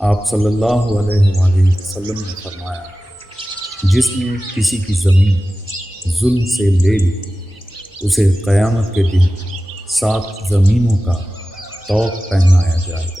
आप सल्लल्लाहु अलैहि वसल्लम ने फरमाया, जिसने किसी की ज़मीन जुल्म से ले ली, उसे क़यामत के दिन 7 ज़मीनों का तौक़ पहनाया जाएगा।